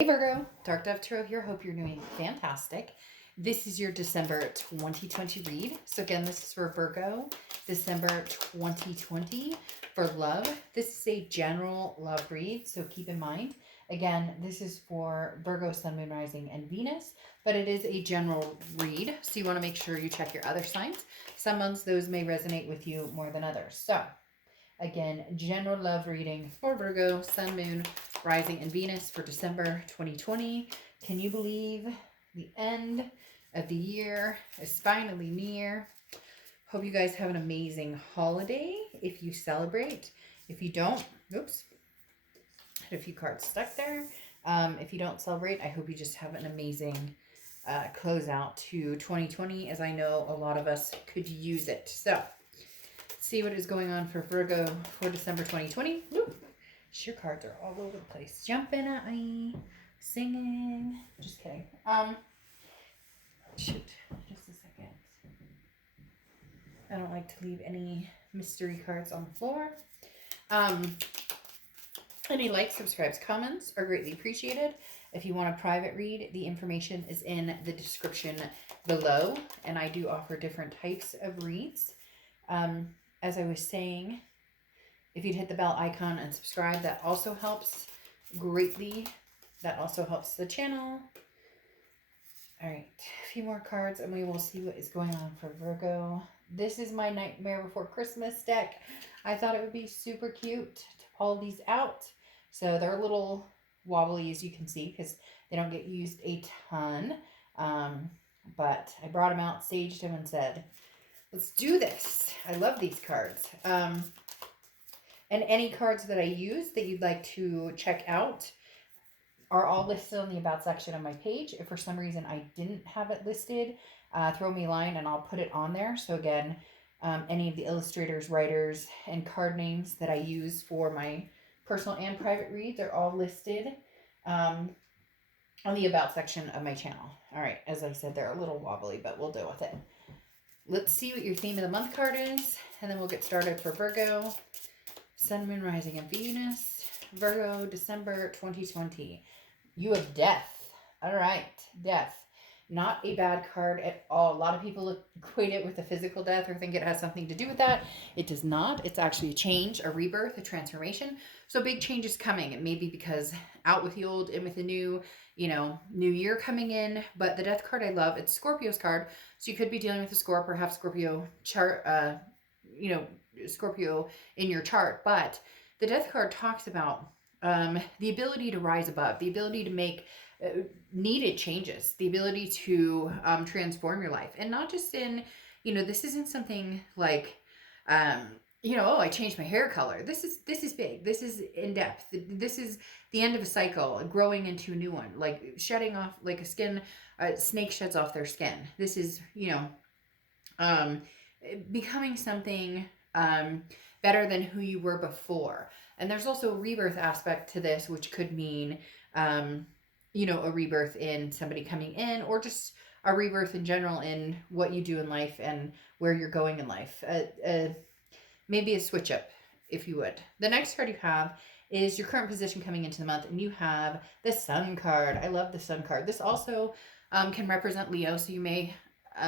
Hey Virgo, Dark Dove Tarot here. Hope you're doing fantastic. This is your December 2020 read. So again, this is for Virgo, December 2020 for love. This is a general love read, so keep in mind. Again, this is for Virgo, Sun, Moon, Rising, and Venus, but it is a general read, so you want to make sure you check your other signs. Some months those may resonate with you more than others. So again, general love reading for Virgo, Sun, Moon, Rising, and Venus for December 2020. Can you believe the end of the year is finally near? Hope you guys have an amazing holiday if you celebrate. If you don't, oops, had a few cards stuck there. If you don't celebrate, I hope you just have an amazing closeout to 2020, as I know a lot of us could use it. So, see what is going on for Virgo for December 2020. Woo. Your cards are all over the place. Jumping at me, singing. Just kidding. Shoot, just a second. I don't like to leave any mystery cards on the floor. Any likes, subscribes, comments are greatly appreciated. If you want a private read, the information is in the description below, and I do offer different types of reads. As I was saying, if you'd hit the bell icon and subscribe, that also helps greatly. That also helps the channel. All right, a few more cards and we will see what is going on for Virgo. This is my Nightmare Before Christmas deck. I thought it would be super cute to pull these out. So they're a little wobbly, as you can see, because they don't get used a ton. But I brought them out, staged them, and said, let's do this. I love these cards. And any cards that I use that you'd like to check out are all listed on the About section of my page. If for some reason I didn't have it listed, throw me a line and I'll put it on there. So again, any of the illustrators, writers, and card names that I use for my personal and private reads are all listed on the About section of my channel. All right, as I said, they're a little wobbly, but we'll deal with it. Let's see what your theme of the month card is, and then we'll get started for Virgo, Sun, Moon, Rising, and Venus. Virgo, December 2020. You have Death. All right, Death. Not a bad card at all. A lot of people equate it with a physical death or think it has something to do with that. It does not. It's actually a change, a rebirth, a transformation. So big change is coming. It may be because out with the old, in with the new, new year coming in. But the Death card I love. It's Scorpio's card. So you could be dealing with a Scorpio, or have Scorpio chart, Scorpio in your chart. But the Death card talks about the ability to rise above, the ability to make needed changes, the ability to transform your life. And not just in, this isn't something like, oh, I changed my hair color. This is big. This is in depth. This is the end of a cycle, growing into a new one, like shedding off, like a snake sheds off their skin. This is, becoming something better than who you were before. And there's also a rebirth aspect to this, which could mean, a rebirth in somebody coming in, or just a rebirth in general in what you do in life and where you're going in life. Maybe a switch up, if you would. The next card you have is your current position coming into the month, and you have the Sun card. I love the Sun card. This also can represent Leo, so you may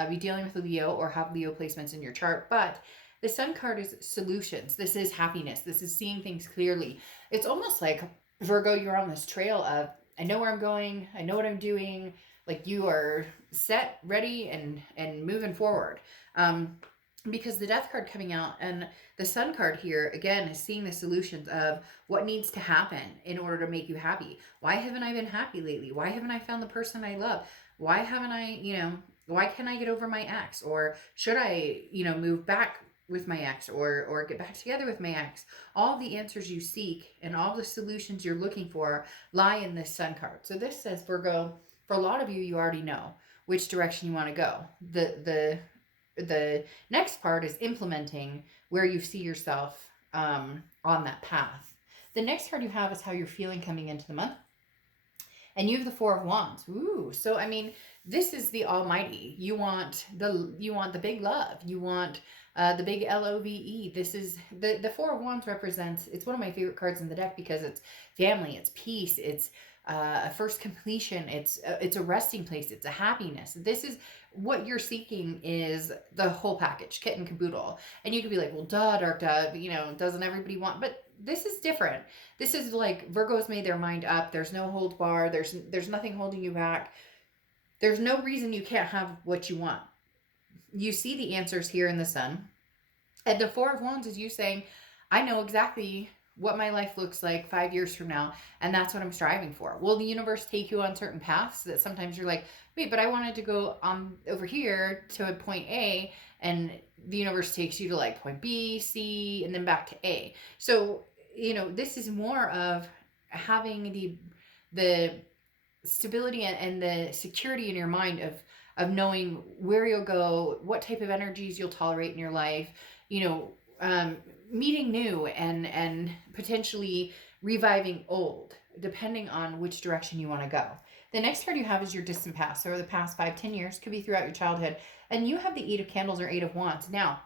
be dealing with a Leo or have Leo placements in your chart, but the Sun card is solutions. This is happiness. This is seeing things clearly. It's almost like, Virgo, you're on this trail of, I know where I'm going. I know what I'm doing. Like, you are set, ready, and moving forward. Because the Death card coming out and the Sun card here, again, is seeing the solutions of what needs to happen in order to make you happy. Why haven't I been happy lately? Why haven't I found the person I love? Why haven't I, why can't I get over my ex? Or should I, move back with my ex or get back together with my ex? All the answers you seek and all the solutions you're looking for lie in this Sun card. So this says, Virgo, for a lot of you, you already know which direction you want to go. The next part is implementing where you see yourself on that path. The next card you have is how you're feeling coming into the month. And you have the Four of Wands. Ooh, so I mean, this is the almighty. You want the big love. You want the big LOVE. This is the Four of Wands represents, it's one of my favorite cards in the deck because it's family, it's peace, it's a first completion. It's a resting place. It's a happiness. This is what you're seeking, is the whole package, kit and caboodle. And you could be like, well, duh, dark dove, doesn't everybody want? But this is different. This is like Virgo's made their mind up. There's no hold bar. There's nothing holding you back. There's no reason you can't have what you want. You see the answers here in the Sun. And the Four of Wands is you saying, I know exactly what my life looks like 5 years from now, and that's what I'm striving for. Will the universe take you on certain paths that sometimes you're like, wait, but I wanted to go over here to a point A, and the universe takes you to like point B, C, and then back to A. So, this is more of having the stability and the security in your mind of knowing where you'll go, what type of energies you'll tolerate in your life, meeting new and potentially reviving old, depending on which direction you want to go. The next card you have is your distant past, or the past 5-10 years, could be throughout your childhood. And you have the Eight of Candles or Eight of Wands. Now,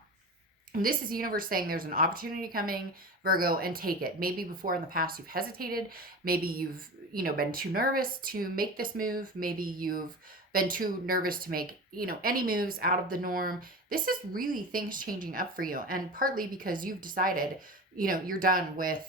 this is the universe saying there's an opportunity coming, Virgo, and take it. Maybe before in the past you've hesitated. Maybe you've, been too nervous to make this move. Maybe you've been too nervous to make, any moves out of the norm. This is really things changing up for you. And partly because you've decided, you're done with,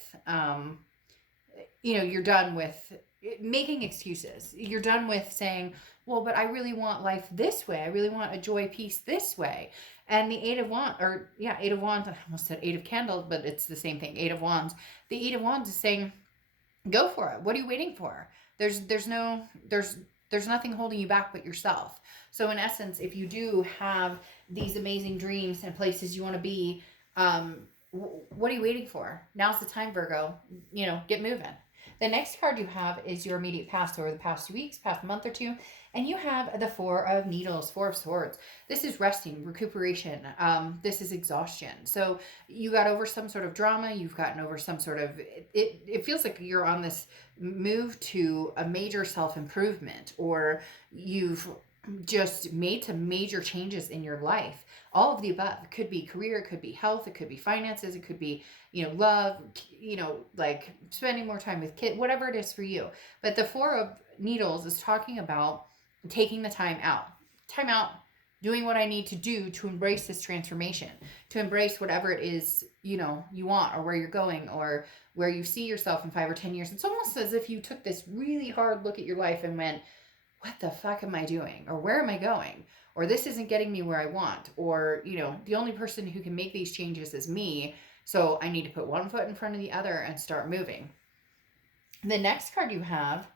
you're done with making excuses. You're done with saying, well, but I really want life this way. I really want a joy, peace this way. And the Eight of Wands, Eight of Wands, I almost said Eight of Candles, but it's the same thing, Eight of Wands. The Eight of Wands is saying, go for it. What are you waiting for? There's nothing holding you back but yourself. So in essence, if you do have these amazing dreams and places you want to be, what are you waiting for? Now's the time, Virgo. Get moving. The next card you have is your immediate past, or the past 2 weeks, past month or two. And you have the Four of Needles, Four of Swords. This is resting, recuperation. This is exhaustion. So you got over some sort of drama. You've gotten over some sort of, it feels like you're on this move to a major self-improvement, or you've just made some major changes in your life. All of the above. It could be career, it could be health, it could be finances, it could be, love, like spending more time with kids, whatever it is for you. But the Four of Needles is talking about taking the time out, doing what I need to do to embrace this transformation, to embrace whatever it is, you want, or where you're going, or where you see yourself in 5 or 10 years. It's almost as if you took this really hard look at your life and went, what the fuck am I doing? Or where am I going? Or this isn't getting me where I want. Or, the only person who can make these changes is me. So I need to put one foot in front of the other and start moving. The next card you have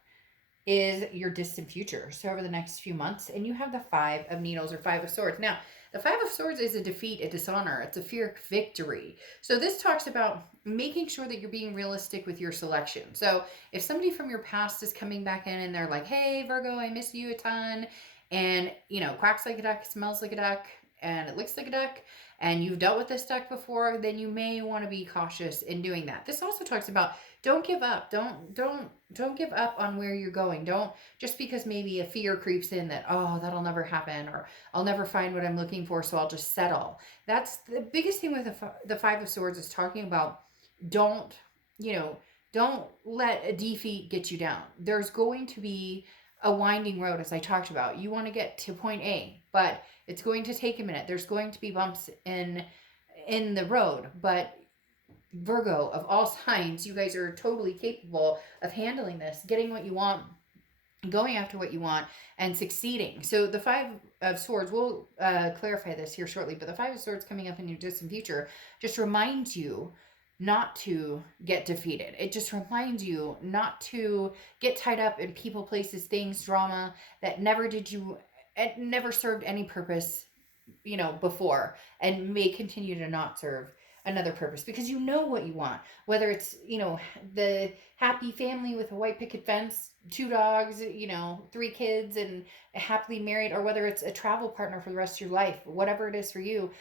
is your distant future. So over the next few months, and you have the Five of Needles, or Five of Swords. Now, the Five of Swords is a defeat, a dishonor. It's a fear victory. So this talks about making sure that you're being realistic with your selection. So if somebody from your past is coming back in and they're like, hey, Virgo, I miss you a ton, and, quacks like a duck, smells like a duck, and it looks like a duck, and you've dealt with this duck before, then you may want to be cautious in doing that. This also talks about, don't give up. Don't give up on where you're going. Don't, just because maybe a fear creeps in that, oh, that'll never happen, or I'll never find what I'm looking for, so I'll just settle. That's the biggest thing with the Five of Swords, is talking about, don't let a defeat get you down. There's going to be a winding road, as I talked about. You want to get to point A, but it's going to take a minute. There's going to be bumps in the road, but Virgo, of all signs, you guys are totally capable of handling this, getting what you want, going after what you want, and succeeding. So the Five of Swords, we'll clarify this here shortly, but the Five of Swords coming up in your distant future just reminds you not to get defeated. It just reminds you not to get tied up in people, places, things, drama that it never served any purpose, before, and may continue to not serve another purpose, because you know what you want, whether it's, the happy family with a white picket fence, 2 dogs, 3 kids, and happily married, or whether it's a travel partner for the rest of your life, whatever it is for you,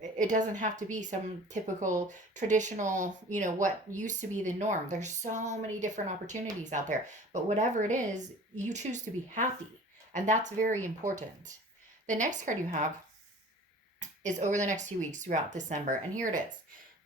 it doesn't have to be some typical traditional, what used to be the norm. There's so many different opportunities out there, but whatever it is, you choose to be happy. And that's very important. The next card you have is over the next few weeks throughout December. And here it is.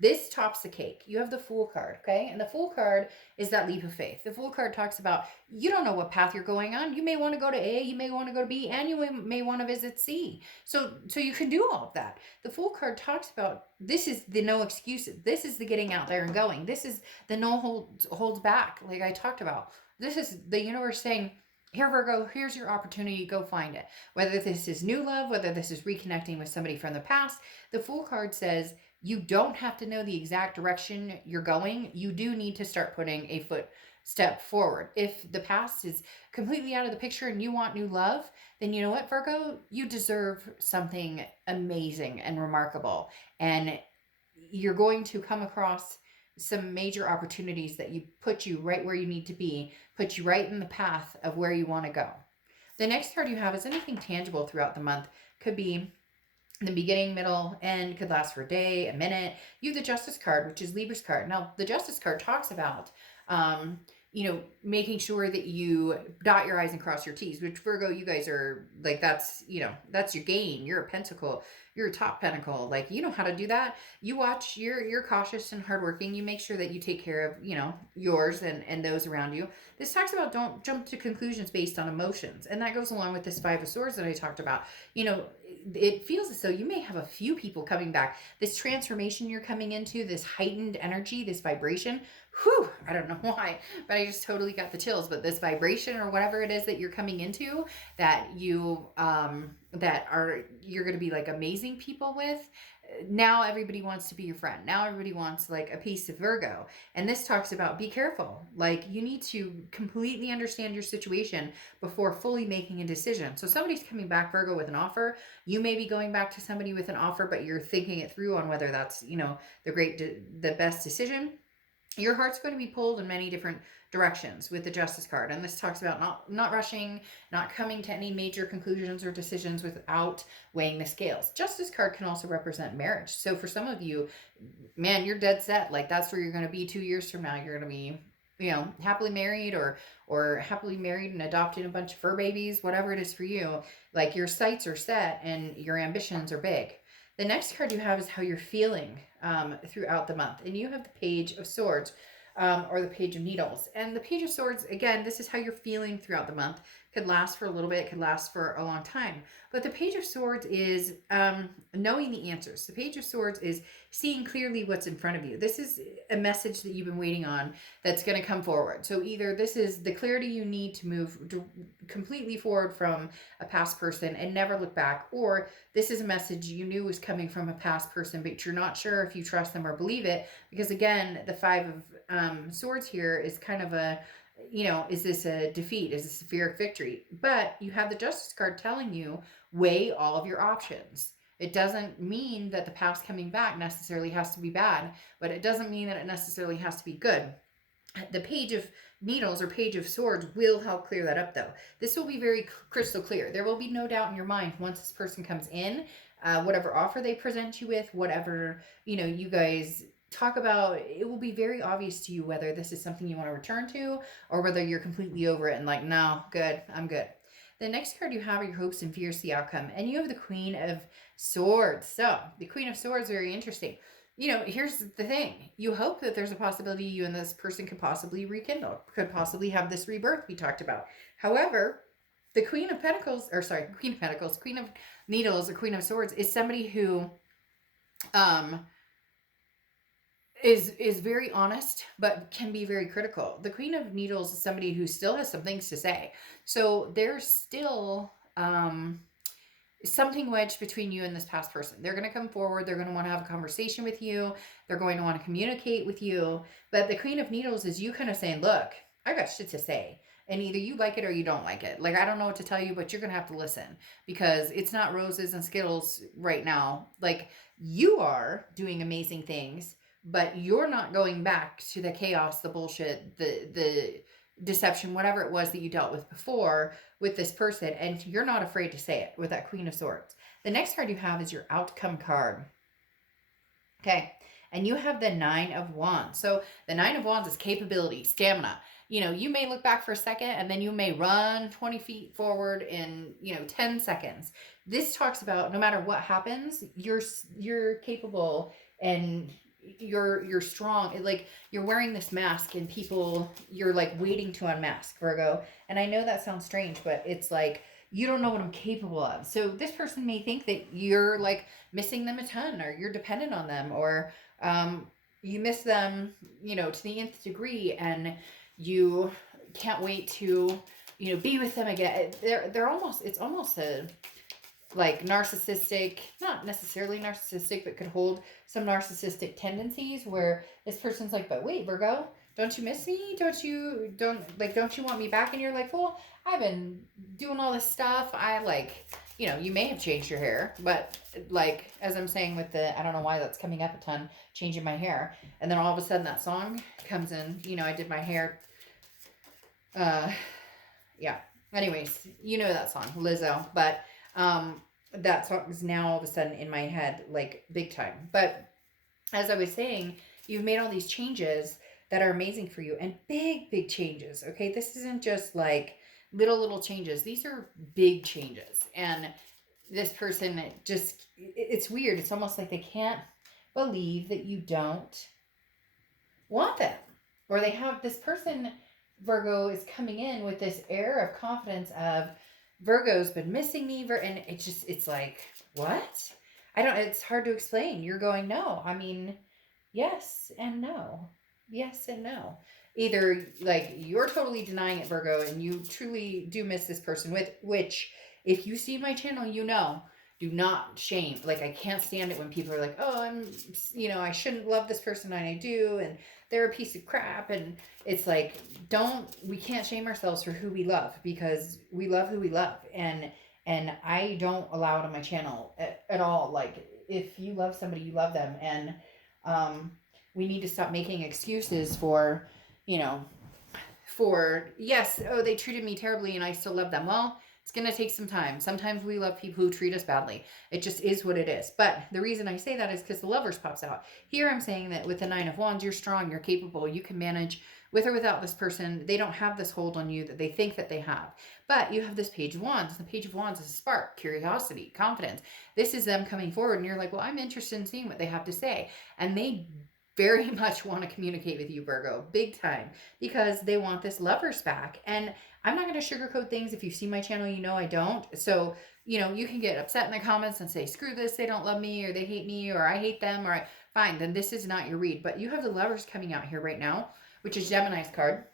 This tops the cake. You have the Fool card, okay? And the Fool card is that leap of faith. The Fool card talks about you don't know what path you're going on. You may want to go to A, you may want to go to B, and you may want to visit C. So you can do all of that. The Fool card talks about this is the no excuses. This is the getting out there and going. This is the no holds back, like I talked about. This is the universe saying, here, Virgo, here's your opportunity. Go find it. Whether this is new love, whether this is reconnecting with somebody from the past, the Fool card says you don't have to know the exact direction you're going. You do need to start putting a step forward. If the past is completely out of the picture and you want new love, then you know what, Virgo? You deserve something amazing and remarkable. And you're going to come across some major opportunities that you put you right where you need to be, put you right in the path of where you want to go. The next card you have is anything tangible throughout the month. Could be the beginning, middle, end, could last for a day, a minute. You have the Justice card, which is Libra's card. Now, the Justice card talks about, making sure that you dot your I's and cross your T's, which Virgo, you guys are like, that's your game. You're a pentacle. You're a top pentacle. Like, you know how to do that. You watch, you're cautious and hardworking. You make sure that you take care of, yours and those around you. This talks about don't jump to conclusions based on emotions. And that goes along with this Five of Swords that I talked about. It feels as though you may have a few people coming back. This transformation you're coming into, this heightened energy, this vibration, I don't know why, but I just totally got the chills. But this vibration or whatever it is that you're coming into, that you're going to be like amazing people with, now everybody wants to be your friend. Now everybody wants like a piece of Virgo. And this talks about be careful. Like, you need to completely understand your situation before fully making a decision. So somebody's coming back, Virgo, with an offer. You may be going back to somebody with an offer, but you're thinking it through on whether that's, the best decision. Your heart's going to be pulled in many different directions with the Justice card. And this talks about not rushing, not coming to any major conclusions or decisions without weighing the scales. Justice card can also represent marriage. So for some of you, man, you're dead set. Like, that's where you're going to be 2 years from now. You're going to be, happily married or happily married and adopting a bunch of fur babies, whatever it is for you. Like, your sights are set and your ambitions are big. The next card you have is how you're feeling throughout the month. And you have the Page of Swords or the Page of Needles. And the Page of Swords, again, this is how you're feeling throughout the month. Could last for a little bit, could last for a long time. But the Page of Swords is knowing the answers. The Page of Swords is seeing clearly what's in front of you. This is a message that you've been waiting on that's going to come forward. So either this is the clarity you need to move completely forward from a past person and never look back, or this is a message you knew was coming from a past person, but you're not sure if you trust them or believe it. Because again, the Five of Swords here is kind of a, is this a defeat? Is this a fear of victory? But you have the Justice card telling you, weigh all of your options. It doesn't mean that the past coming back necessarily has to be bad, but it doesn't mean that it necessarily has to be good. The Page of Needles or Page of Swords will help clear that up, though. This will be very crystal clear. There will be no doubt in your mind once this person comes in, whatever offer they present you with, whatever, you guys talk about, it will be very obvious to you whether this is something you want to return to or whether you're completely over it and like, no, good, I'm good. The next card you have are your hopes and fears, the outcome. And you have the Queen of Swords. So the Queen of Swords, very interesting. Here's the thing. You hope that there's a possibility you and this person could possibly rekindle, could possibly have this rebirth we talked about. However, the Queen of Needles, or Queen of Swords is somebody who is very honest, but can be very critical. The Queen of Needles is somebody who still has some things to say. So there's still something wedged between you and this past person. They're going to come forward. They're going to want to have a conversation with you. They're going to want to communicate with you. But the Queen of Needles is you kind of saying, look, I got shit to say. And either you like it or you don't like it. Like, I don't know what to tell you, but you're going to have to listen. Because it's not roses and Skittles right now. Like, you are doing amazing things, but you're not going back to the chaos, the bullshit, the deception, whatever it was that you dealt with before with this person. And you're not afraid to say it with that Queen of Swords. The next card you have is your outcome card. Okay. And you have the Nine of Wands. So the Nine of Wands is capability, stamina. You may look back for a second and then you may run 20 feet forward in, 10 seconds. This talks about no matter what happens, you're capable and you're strong. Like you're wearing this mask and people, you're like waiting to unmask, Virgo. And I know that sounds strange, but it's like you don't know what I'm capable of. So this person may think that you're like missing them a ton, or you're dependent on them, or you miss them, to the nth degree, and you can't wait to, be with them again. They're almost, it's almost a like narcissistic, not necessarily narcissistic, but could hold some narcissistic tendencies, where this person's like, but wait, Virgo, don't you miss me? Don't you want me back? And you're like, well, I've been doing all this stuff. I like, you may have changed your hair, but like, as I'm saying with the, I don't know why that's coming up a ton, changing my hair. And then all of a sudden that song comes in, I did my hair. Yeah. Anyways, that song, Lizzo, but that song is now all of a sudden in my head, like big time. But as I was saying, you've made all these changes that are amazing for you, and big changes. Okay. This isn't just like little changes. These are big changes. And this person just, it's weird. It's almost like they can't believe that you don't want them, or they have this person, Virgo, is coming in with this air of confidence of, Virgo's been missing me, and it's like, what? It's hard to explain. You're going, no. I mean, yes and no. Yes and no. Either like you're totally denying it, Virgo, and you truly do miss this person, which if you see my channel, do not shame. Like, I can't stand it when people are like, oh, I shouldn't love this person, and I do, and they're a piece of crap. And it's like, we can't shame ourselves for who we love, because we love who we love. And I don't allow it on my channel at all. Like, if you love somebody, you love them. And we need to stop making excuses for, yes, oh, they treated me terribly and I still love them. Well, it's going to take some time. Sometimes we love people who treat us badly. It just is what it is. But the reason I say that is because the Lovers pops out. Here I'm saying that with the Nine of Wands, you're strong, you're capable, you can manage with or without this person. They don't have this hold on you that they think that they have. But you have this Page of Wands. The Page of Wands is a spark, curiosity, confidence. This is them coming forward, and you're like, well, I'm interested in seeing what they have to say. And they very much want to communicate with you, Virgo, big time, because they want this Lovers back. And I'm not going to sugarcoat things. If you see my channel, I don't. So, you can get upset in the comments and say, screw this, they don't love me, or they hate me, or I hate them, or fine, then this is not your read. But you have the Lovers coming out here right now, which is Gemini's card.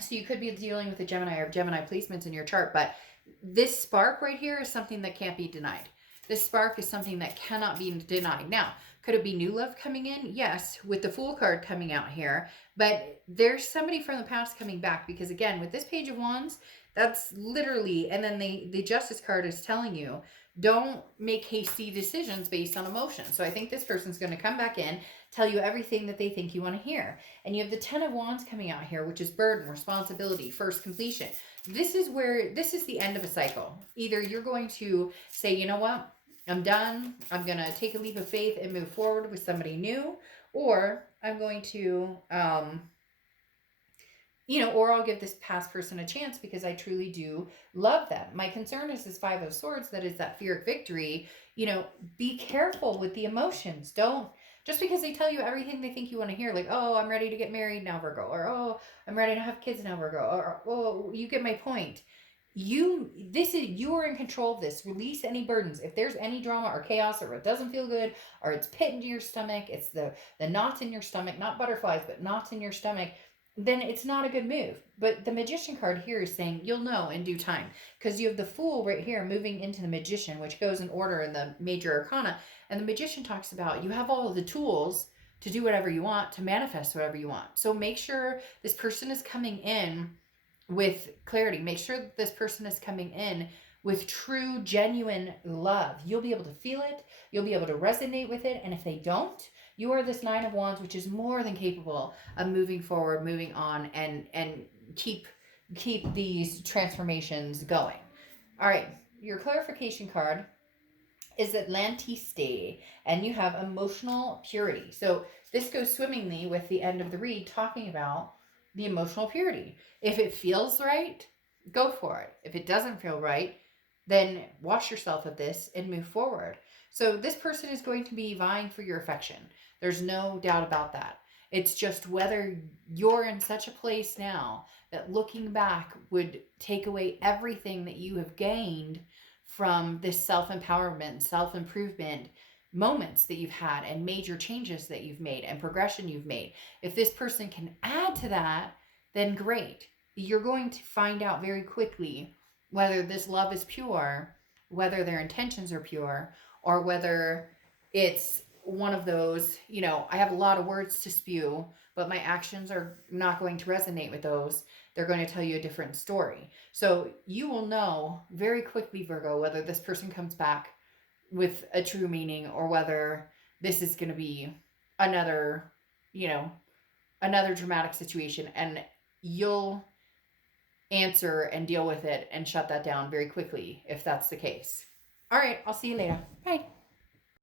So you could be dealing with a Gemini or Gemini placements in your chart. But this spark right here is something that can't be denied. This spark is something that cannot be denied. Now, could it be new love coming in? Yes, with the Fool card coming out here. But there's somebody from the past coming back, because again, with this Page of Wands, that's literally, and then the Justice card is telling you, don't make hasty decisions based on emotion. So I think this person's going to come back in, tell you everything that they think you want to hear. And you have the Ten of Wands coming out here, which is burden, responsibility, first completion. This is the end of a cycle. Either you're going to say, you know what? I'm done. I'm going to take a leap of faith and move forward with somebody new. Or I'm going to, or I'll give this past person a chance because I truly do love them. My concern is this Five of Swords, that is that fear of victory. Be careful with the emotions. Don't, just because they tell you everything they think you want to hear, like, oh, I'm ready to get married now, Virgo, or oh, I'm ready to have kids now, Virgo, or oh, you get my point. You are in control of this. Release any burdens. If there's any drama or chaos, or it doesn't feel good, or it's pit into your stomach, it's the knots in your stomach, not butterflies, but knots in your stomach, then it's not a good move. But the Magician card here is saying you'll know in due time, because you have the Fool right here moving into the Magician, which goes in order in the major arcana. And the Magician talks about you have all of the tools to do whatever you want, to manifest whatever you want. So make sure this person is coming in with clarity. Make sure that this person is coming in with true, genuine love. You'll be able to feel it. You'll be able to resonate with it. And if they don't, you are this Nine of Wands, which is more than capable of moving forward, moving on, and keep these transformations going. All right, your clarification card is Atlantiste, and you have emotional purity. So this goes swimmingly with the end of the read, talking about the emotional purity. If it feels right, go for it. If it doesn't feel right, then wash yourself of this and move forward. So this person is going to be vying for your affection. There's no doubt about that. It's just whether you're in such a place now that looking back would take away everything that you have gained from this self-empowerment, self-improvement moments that you've had and major changes that you've made and progression you've made. If this person can add to that, then great. You're going to find out very quickly whether this love is pure, whether their intentions are pure, or whether it's one of those, I have a lot of words to spew, but my actions are not going to resonate with those. They're going to tell you a different story. So you will know very quickly, Virgo, whether this person comes back with a true meaning or whether this is going to be another, another dramatic situation, and you'll answer and deal with it and shut that down very quickly if that's the case. All right, I'll see you later. Bye.